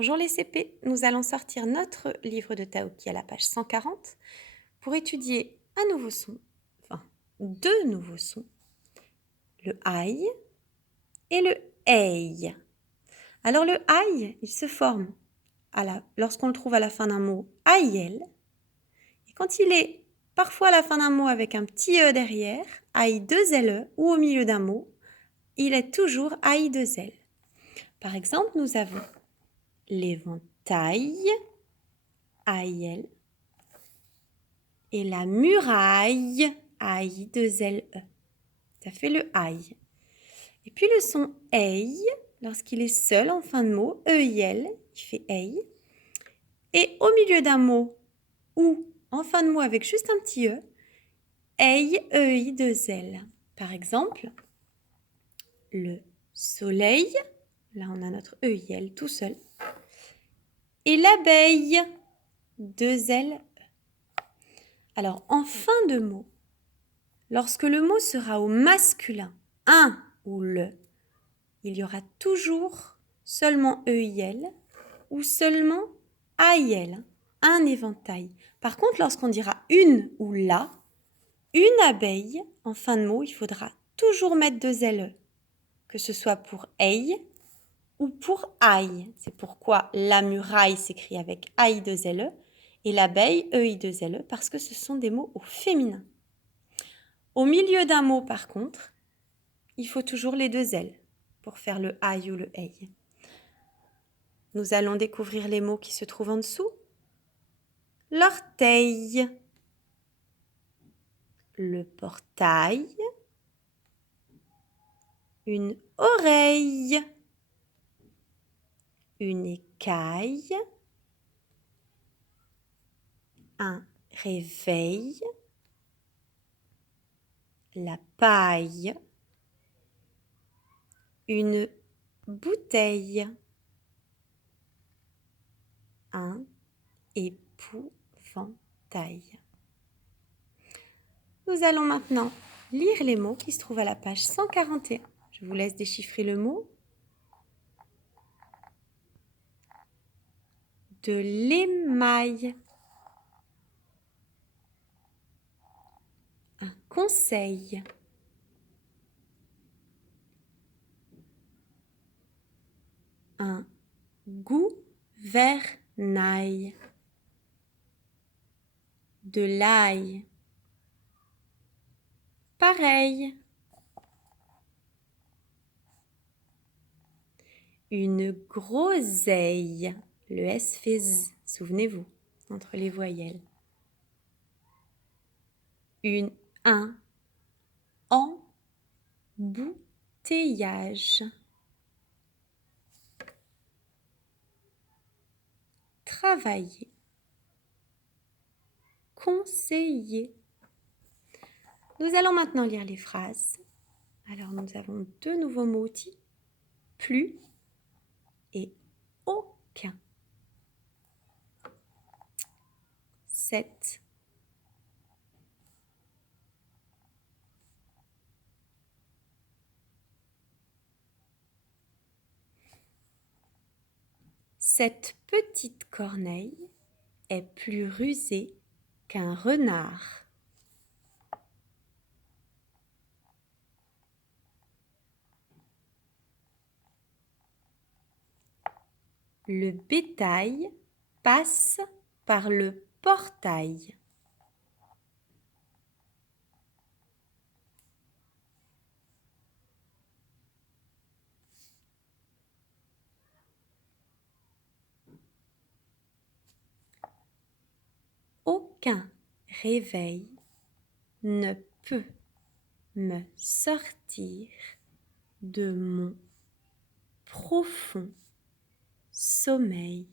Bonjour les CP, nous allons sortir notre livre de Taoki à la page 140 pour étudier un nouveau son, enfin deux nouveaux sons, le ai et le ei. Alors le ai, il se forme lorsqu'on le trouve à la fin d'un mot aiel, et quand il est parfois à la fin d'un mot avec un petit e derrière, ai 2 le, ou au milieu d'un mot, il est toujours ai 2 l. Par exemple, nous avons l'éventail, aiel, et la muraille, aïe, 2 L, E. Ça fait le aïe. Et puis le son ei, lorsqu'il est seul en fin de mot, E-I-L, il fait ei. Et au milieu d'un mot ou en fin de mot avec juste un petit E, ei, E-I, 2 L. Par exemple, le soleil, là on a notre E-I-L tout seul. Et l'abeille, 2 L, E. Alors en fin de mot, lorsque le mot sera au masculin, un ou le, il y aura toujours seulement EIL ou seulement AIL, un éventail. Par contre, lorsqu'on dira une ou la, une abeille, en fin de mot, il faudra toujours mettre 2 LE, que ce soit pour ei ou pour aïe. C'est pourquoi la muraille s'écrit avec aïe 2 LE et l'abeille EI 2 LE, parce que ce sont des mots au féminin. Au milieu d'un mot, par contre, il faut toujours les 2 L pour faire le aïe ou le ei. Nous allons découvrir les mots qui se trouvent en dessous. L'orteil, le portail, une oreille, une écaille, un réveil, la paille, une bouteille, un épouvantail. Nous allons maintenant lire les mots qui se trouvent à la page 141. Je vous laisse déchiffrer le mot. De l'émail. Un conseil. Un gouvernail. De l'ail. Pareil. Une groseille. Le S fait Z, souvenez-vous, entre les voyelles. Un embouteillage. Travailler. Conseiller. Nous allons maintenant lire les phrases. Alors, nous avons deux nouveaux mots outils. Plus et aucun. 7. Cette petite corneille est plus rusée qu'un renard. Le bétail passe par le portail. Aucun réveil ne peut me sortir de mon profond sommeil.